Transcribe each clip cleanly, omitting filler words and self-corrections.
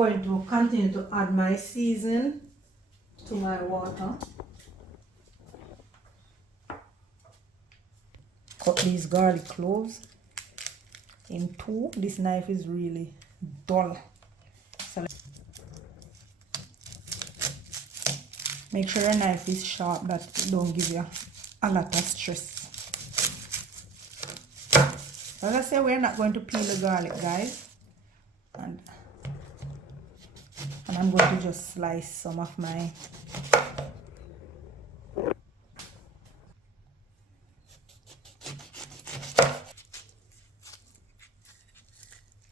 going to continue to add my season to my water. Cut these garlic cloves in two. This knife is really dull. So make sure your knife is sharp, that it don't give you a lot of stress. As I say, we're not going to peel the garlic, guys. And I'm going to just slice some of my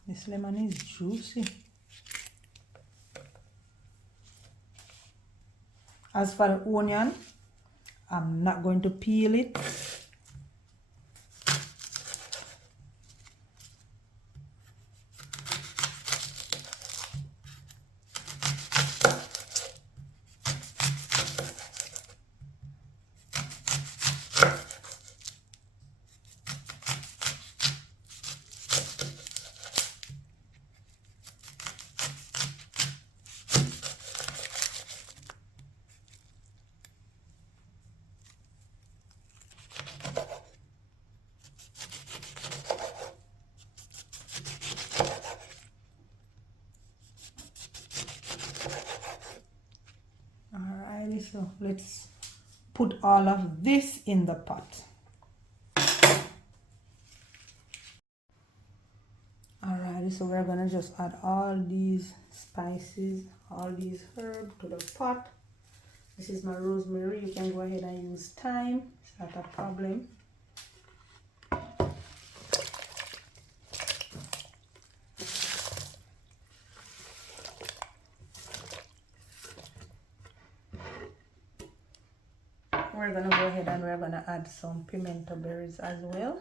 this lemon is juicy. As for the onion, I'm not going to peel it. So let's put all of this in the pot. Alright, so we're gonna just add all these spices, all these herbs to the pot. This is my rosemary. You can go ahead and use thyme, it's not a problem. We're gonna go ahead and we're gonna add some pimento berries as well.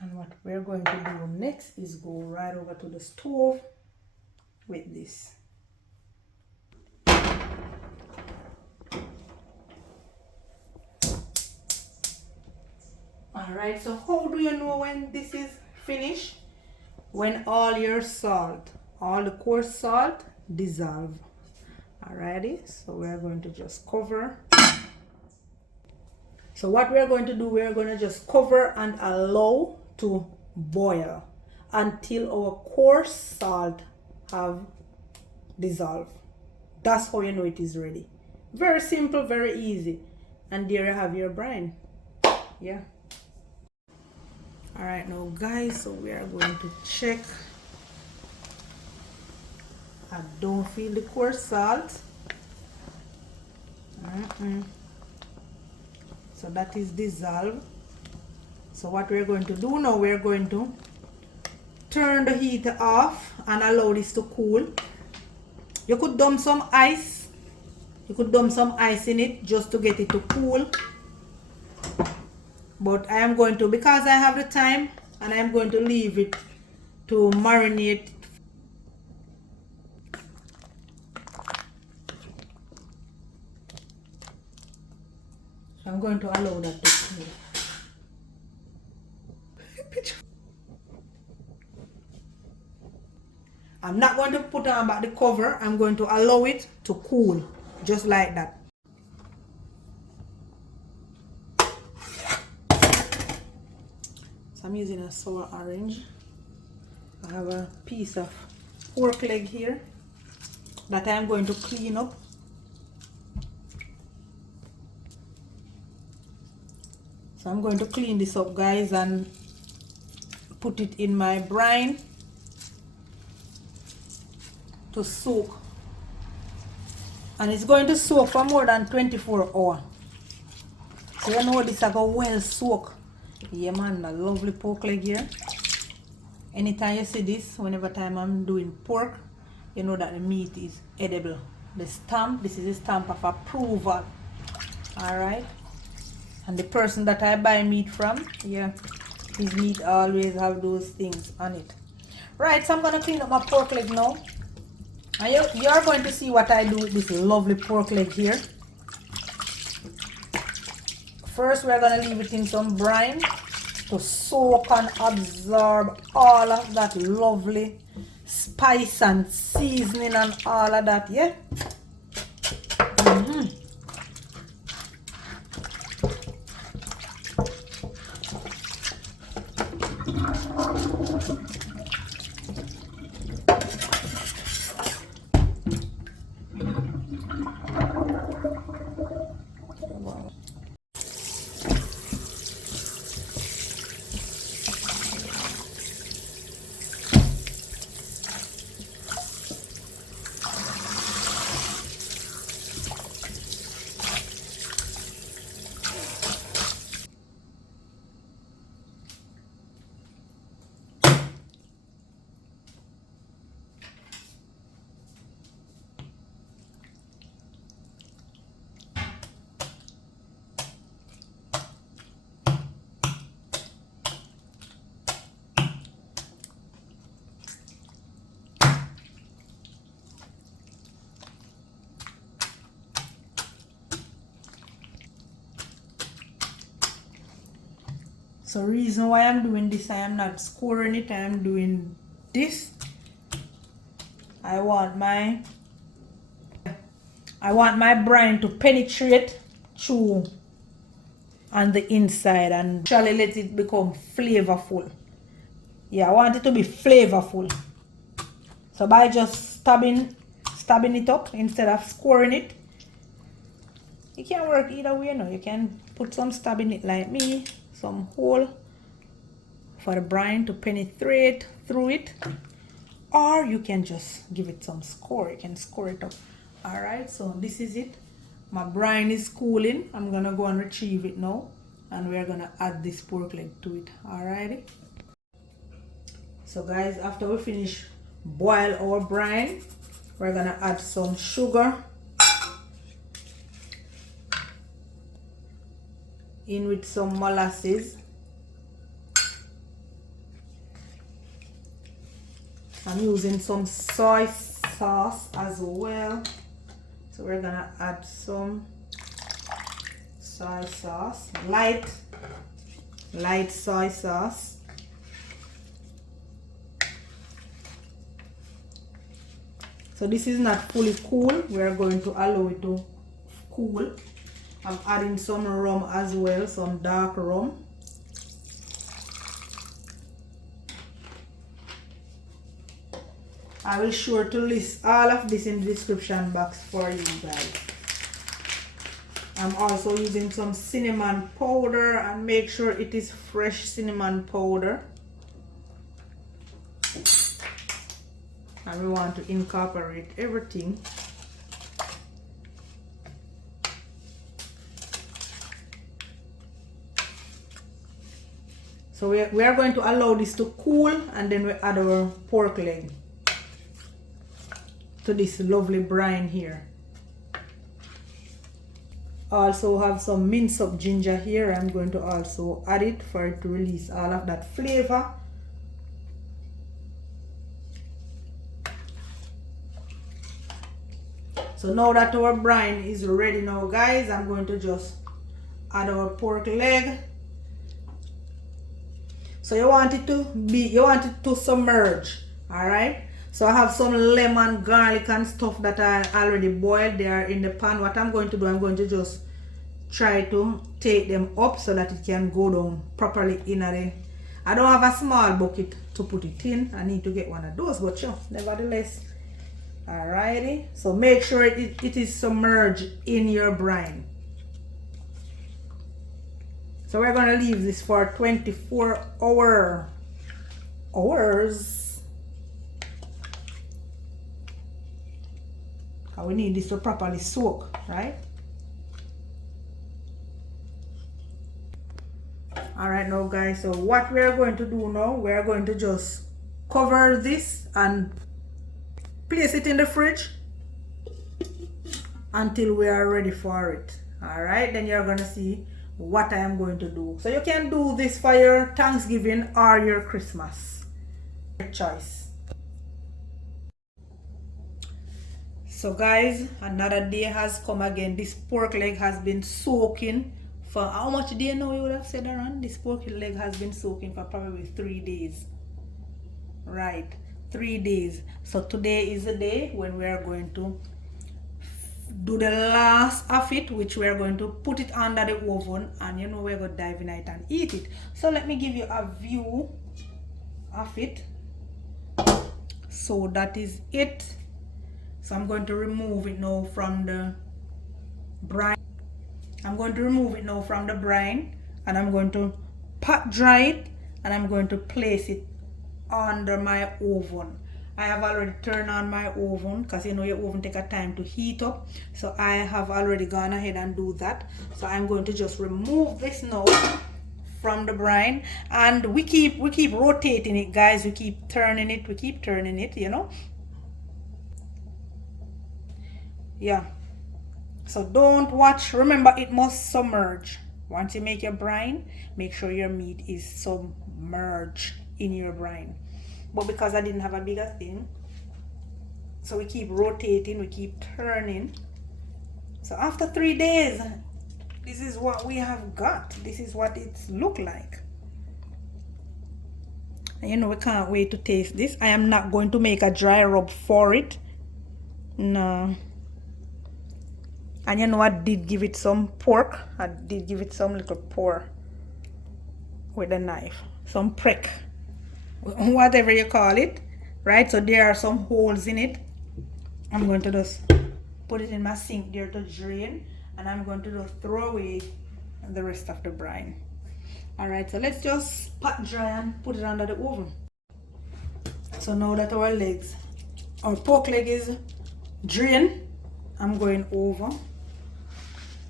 And what we're going to do next is go right over to the stove with this. Alright, so how do you know when this is finished? When all your salt, all the coarse salt dissolve. Alrighty, so we're going to just cover. So what we're going to do, we're going to just cover and allow to boil until our coarse salt have dissolved. That's how you know it is ready. Very simple, very easy. And there you have your brine. Yeah. Alright, now guys, so we are going to check. I don't feel the coarse salt. So that is dissolved. So what we're going to do now, we're going to turn the heat off and allow this to cool. You could dump some ice. You could dump some ice in it just to get it to cool. But I am going to, because I have the time, and I am going to leave it to marinate. So I'm going to allow that to cool. I'm not going to put on back the cover. I'm going to allow it to cool, just like that. So I'm using a sour orange. I have a piece of pork leg here that I'm going to clean up. So I'm going to clean this up, guys, and put it in my brine to soak. And it's going to soak for more than 24 hours. So you know this I go well soak. Yeah man, a lovely pork leg here. Anytime you see this, whenever time I'm doing pork, you know that the meat is edible. The stamp, this is a stamp of approval. Alright. And the person that I buy meat from, yeah, his meat always have those things on it. Right, so I'm gonna clean up my pork leg now. And you're going to see what I do with this lovely pork leg here. first we're gonna leave it in some brine to soak and absorb all of that lovely spice and seasoning and all of that, yeah. So reason why I'm doing this, I am not scoring it, I am doing this. I want my brine to penetrate through on the inside and actually let it become flavorful. Yeah, I want it to be flavorful. So by just stabbing it up instead of scoring it, it can work either way, you can put some stab in it like me, some hole for the brine to penetrate through it, or you can just give it some score. You can score it up. All right, so this is it. My brine is cooling. I'm gonna go and retrieve it now, and we're gonna add this pork leg to it. All righty. So guys, after we finish boil our brine, we're gonna add some sugar in with some molasses. I'm using some soy sauce as well, so we're gonna add some soy sauce, light soy sauce. So this is not fully cool, we're going to allow it to cool. I'm adding some rum as well, some dark rum. I will sure to list all of this in the description box for you guys. I'm also using some cinnamon powder, and make sure it is fresh cinnamon powder. And we want to incorporate everything. So we are going to allow this to cool, and then we add our pork leg to this lovely brine here. Also have some minced up ginger here. I'm going to also add it for it to release all of that flavor. So now that our brine is ready now, guys, I'm going to just add our pork leg. So you want it to submerge, all right? So I have some lemon, garlic and stuff that I already boiled there in the pan. What I'm going to do, I'm going to just try to take them up so that it can go down properly in the... I don't have a small bucket to put it in. I need to get one of those, but yeah, nevertheless. Alrighty. So make sure it is submerged in your brine. So we're going to leave this for 24 hours. We need this to properly soak, right? All right now guys, so what we are going to do now, we are going to just cover this and place it in the fridge until we are ready for it. All right, then you're gonna see what I am going to do. So you can do this for your Thanksgiving or your Christmas, your choice. So guys, another day has come again. This pork leg has been soaking For how much do you know you would have said around? This pork leg has been soaking for probably 3 days. Right, 3 days. So today is the day when we are going to do the last of it, which we are going to put it under the oven, and you know we're going to dive in it and eat it. So let me give you a view of it. So that is it. So I'm going to remove it now from the brine. I'm going to remove it now from the brine, and I'm going to pot dry it, and I'm going to place it under my oven. I have already turned on my oven, because you know your oven take a time to heat up. So I have already gone ahead and do that. So I'm going to just remove this now from the brine, and we keep rotating it, guys. We keep turning it, you know. Yeah. So don't watch. Remember, it must submerge. Once you make your brine, make sure your meat is submerged in your brine. But because I didn't have a bigger thing, so we keep rotating, we keep turning. So after 3 days, this is what we have got. This is what it's look like. And you know, we can't wait to taste this. I am not going to make a dry rub for it. No. And you know, I did give it some pork. I did give it some little pour with a knife. Some prick. Whatever you call it. Right? So there are some holes in it. I'm going to just put it in my sink there to drain. And I'm going to just throw away the rest of the brine. Alright, so let's just pot dry and put it under the oven. So now that our pork leg is drained, I'm going over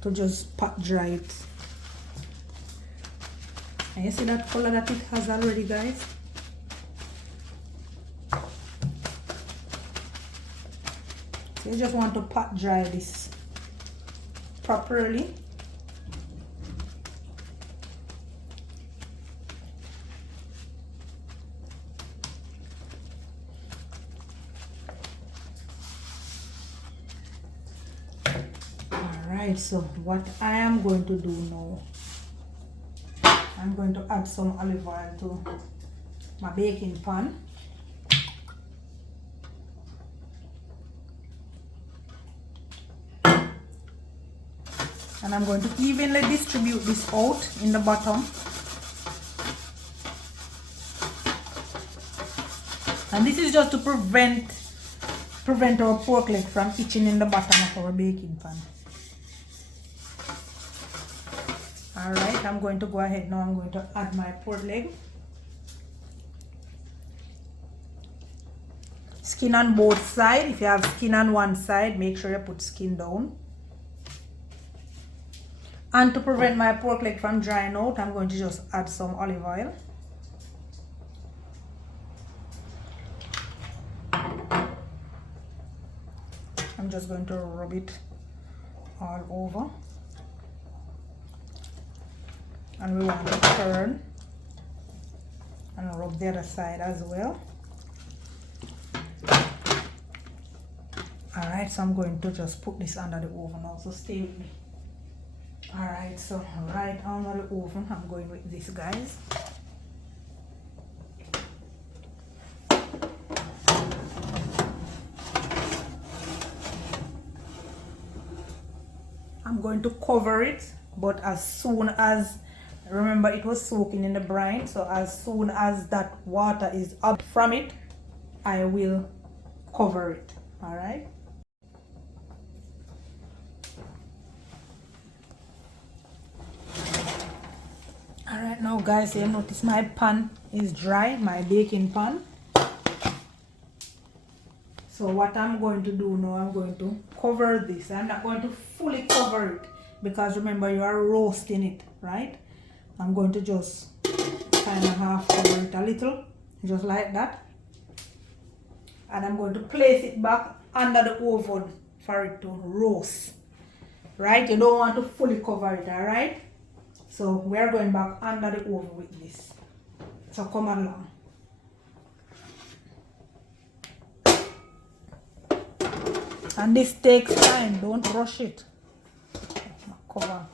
to just pot dry it. And you see that color that it has already, guys? So you just want to pot dry this properly. Alright, so what I am going to do now, I'm going to add some olive oil to my baking pan. And I'm going to evenly distribute this out in the bottom. And this is just to prevent our pork leg from itching in the bottom of our baking pan. Alright, I'm going to go ahead now. I'm going to add my pork leg. Skin on both sides. If you have skin on one side, make sure you put skin down. And to prevent my pork leg from drying out, I'm going to just add some olive oil. I'm just going to rub it all over. And we want to turn and rub the other side as well. Alright, so I'm going to just put this under the oven also. Stay with me. Alright, so right under the oven, I'm going with this, guys. I'm going to cover it, but as soon as, remember it was soaking in the brine, so as soon as that water is up from it, I will cover it. Alright. Alright, now guys, you notice my pan is dry, my baking pan. So what I'm going to do now, I'm going to cover this. I'm not going to fully cover it because remember you are roasting it, right? I'm going to just kind of half cover it a little, just like that. And I'm going to place it back under the oven for it to roast, right? You don't want to fully cover it, alright? So we're going back under the oven with this. So come along. And this takes time, don't rush it. Cover.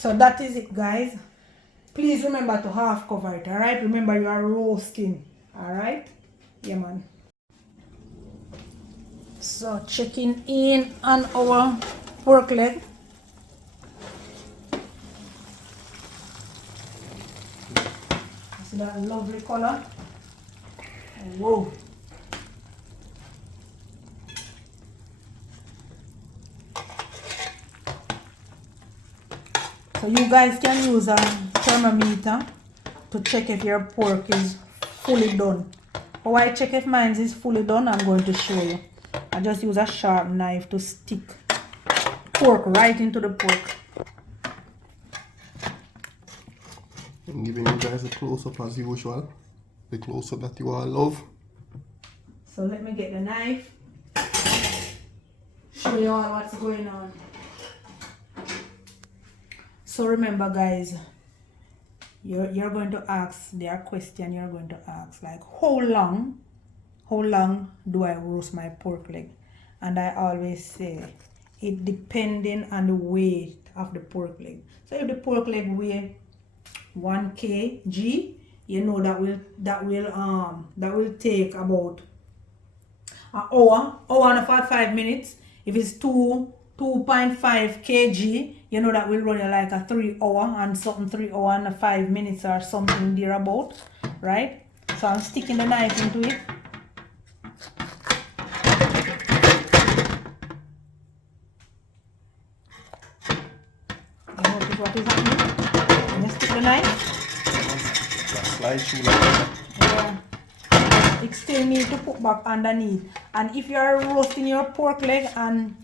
So that is it, guys. Please remember to half cover it, alright? Remember you are roasting, alright? Yeah, man. So checking in on our pork leg. See that lovely color? Whoa. So you guys can use a thermometer to check if your pork is fully done. How I check if mine is fully done, I'm going to show you. I just use a sharp knife to stick pork right into the pork. I'm giving you guys a close-up as usual. The close-up that you all love. So let me get the knife. Show you all what's going on. So remember, guys, you're going to ask their question. You're going to ask like, how long do I roast my pork leg? And I always say it depending on the weight of the pork leg. So if the pork leg weigh 1 kg, you know that will take about an hour and 45 minutes. If it's 2.5 kg, you know that will run you like a 3 hour and something, 3 hour and 5 minutes or something thereabout, right? So I'm sticking the knife into it. You notice what is happening? And you stick the knife. Slide through like that. Yeah. It still need to put back underneath. And if you are roasting your pork leg and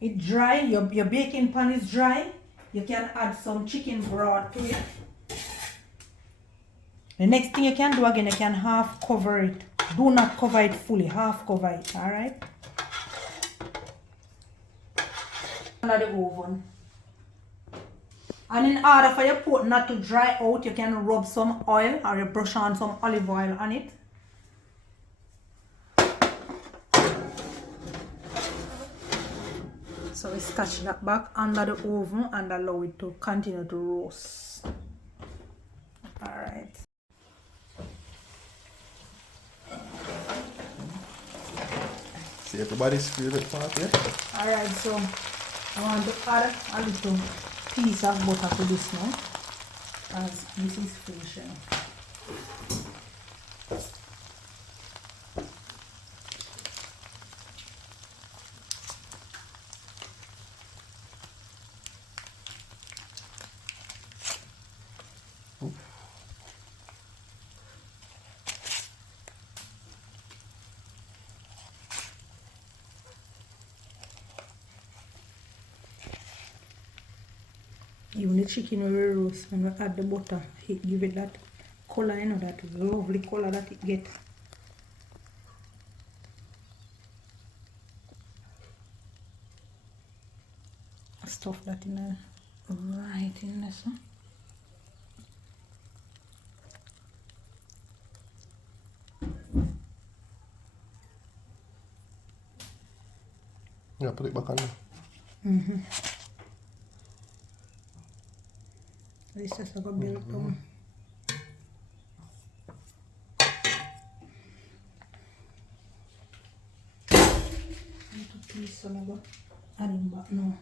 it dry, your baking pan is dry, you can add some chicken broth to it. The next thing you can do again, you can half cover it. Do not cover it fully, half cover it, alright? Under the oven. And in order for your pork not to dry out, you can rub some oil or you brush on some olive oil on it. So we scotch that back under the oven and allow it to continue to roast. Alright. See everybody's favorite part here? Alright, so I want to add a little piece of butter to this now, as this is finishing. Even the chicken will roast when we add the butter, it give it that color, you know, that lovely color that it get. Stuff that in there, right in this one. Yeah, put it back on there. Mm-hmm. This just like a build down. Little piece so I go adding back now.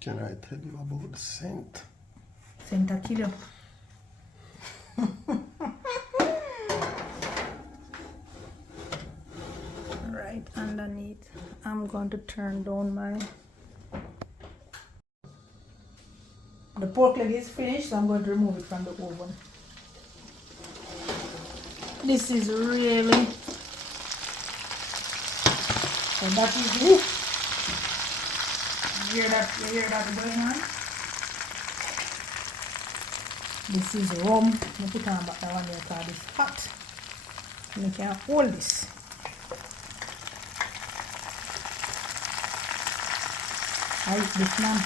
Can I tell you about the scent? Scent a kilo. Right underneath, I'm going to turn down my... The pork leg is finished, so I'm going to remove it from the oven. This is really... So that is it. You hear that going on? This is rum. Let me put on back the one there because it's hot. You can hold this. I eat this man.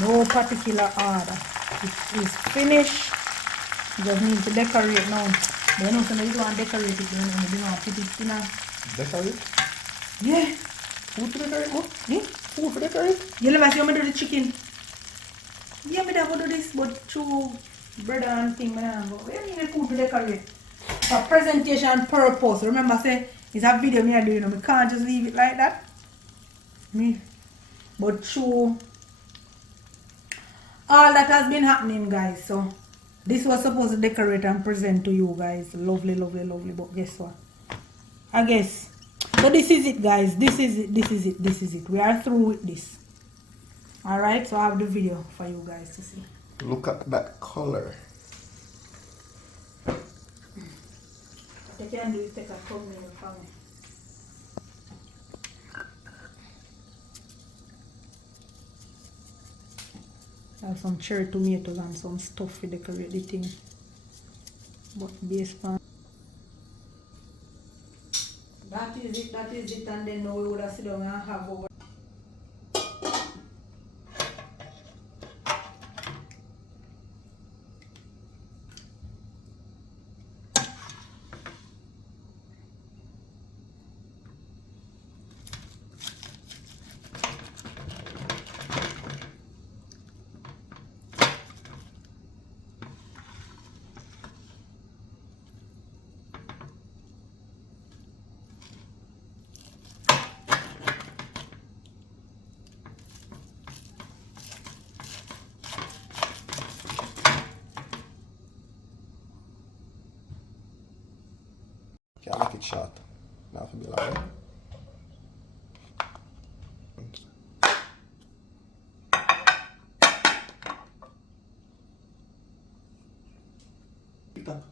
No particular order. It is finished. You just need to decorate now. But you know, somebody don't want to decorate it, you know, they want to put it in a... Decorate? Yeah. Food for decorate, what? Yeah. Food for decorate? You never see me do the chicken. Yeah, me don't do this, but through bread and thing, man. We don't need food to decorate. For presentation purpose. Remember, say, it's a video me I do, you know, me can't just leave it like that. Me. But through all that has been happening, guys, so this was supposed to decorate and present to you guys. Lovely, lovely, lovely. But guess what? I guess. So this is it, guys. This is it. This is it. This is it. We are through with this. Alright, so I have the video for you guys to see. Look at that color. What you can do is take a thumbnail for me. I have some cherry tomatoes and some stuff to decorate the thing. But based on that is it, and then now we would have sit down and have over. Can't make it short. Now to be long. Stop.